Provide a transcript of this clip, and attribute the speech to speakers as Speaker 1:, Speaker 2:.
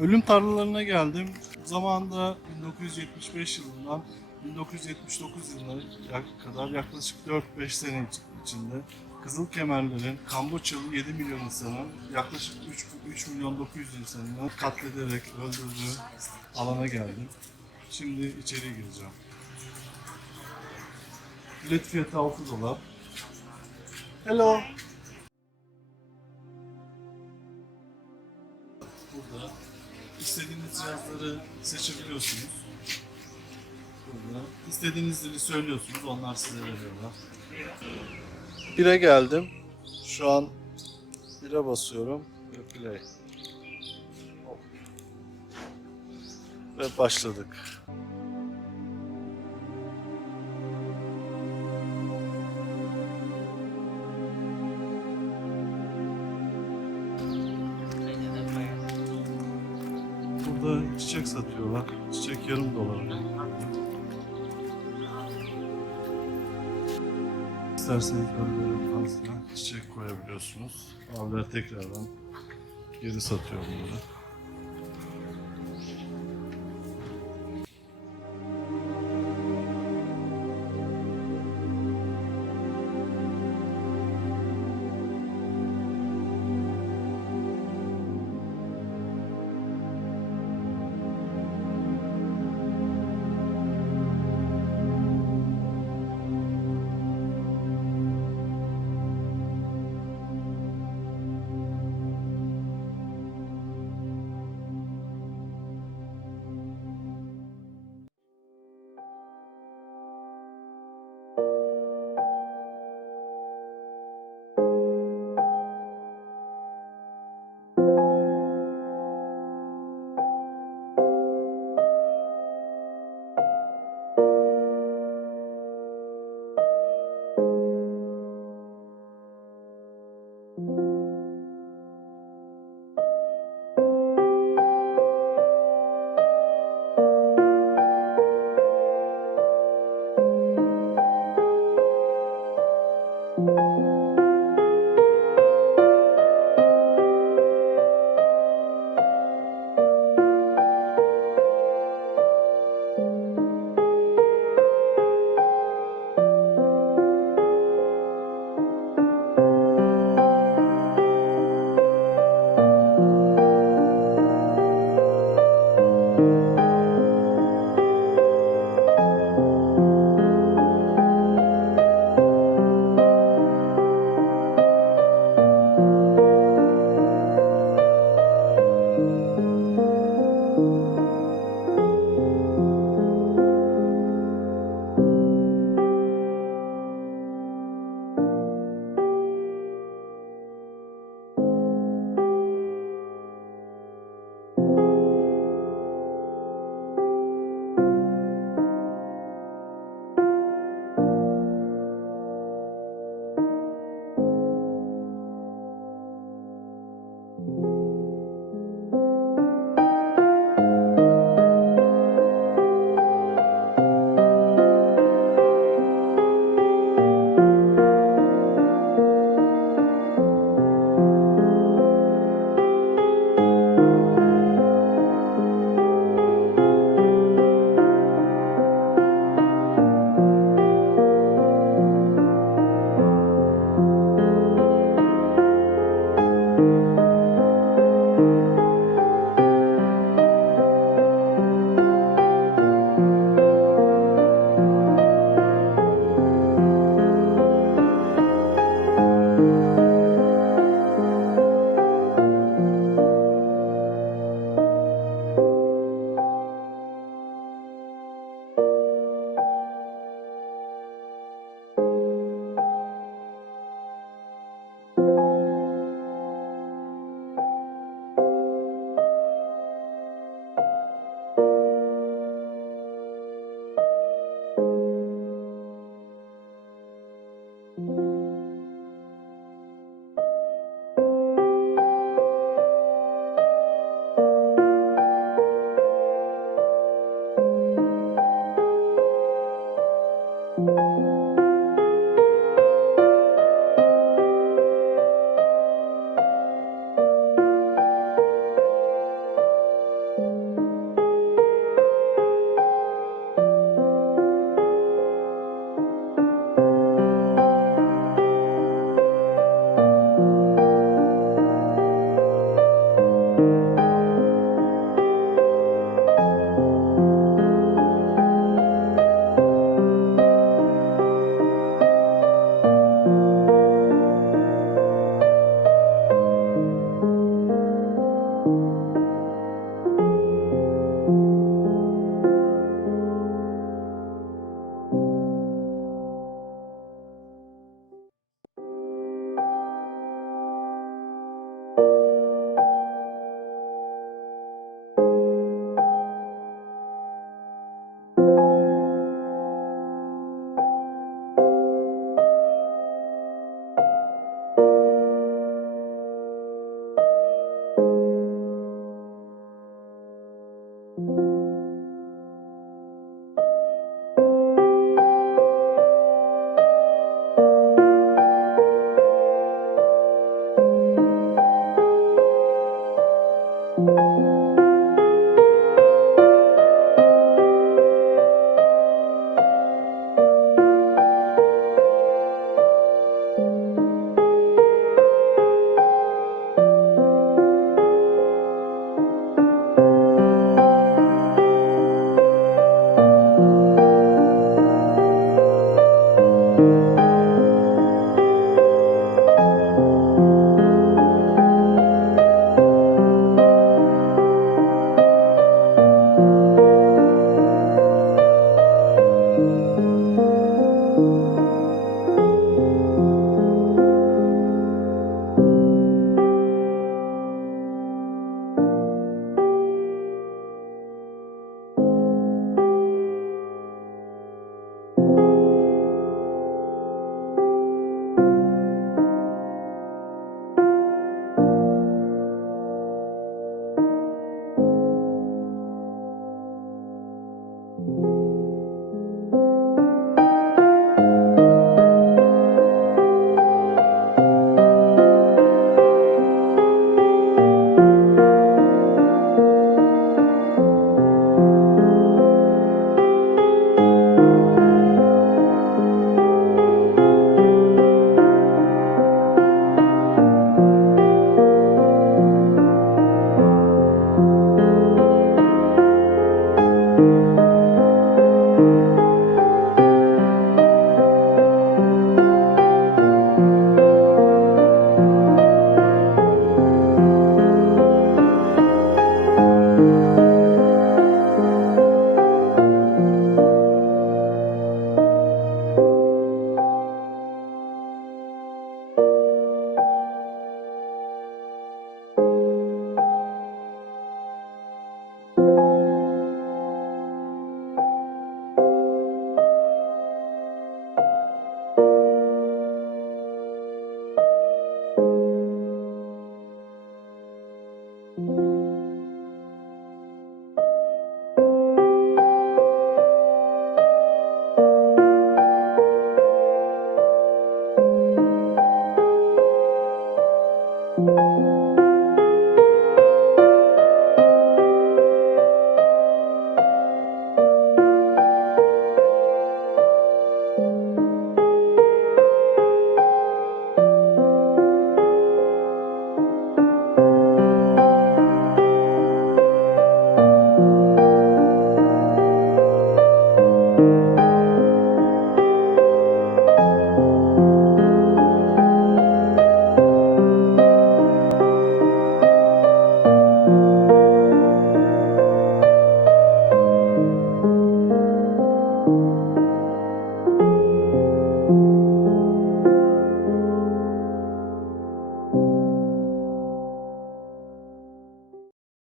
Speaker 1: Ölüm tarlalarına geldim. Zamanında 1975 yılından 1979 yılına kadar yaklaşık 4-5 sene iç- içinde Kızıl Kemerlerin Kamboçyalı 7 milyon insanı yaklaşık 3, 3 milyon 900 insanını katlederek öldürdüğü alana geldim. Şimdi içeri gireceğim. Bilet fiyatı 6 dolar. Hello. Cihazları seçebiliyorsunuz. Burada istediğiniz dili söylüyorsunuz, onlar size veriyorlar. Bire geldim. Şu an bire basıyorum ve play. Ve başladık. Burada çiçek satıyorlar. Çiçek yarım dolar. İsterseniz böyle fazla çiçek koyabiliyorsunuz. Abiler tekrardan geri satıyor bunları. thank you you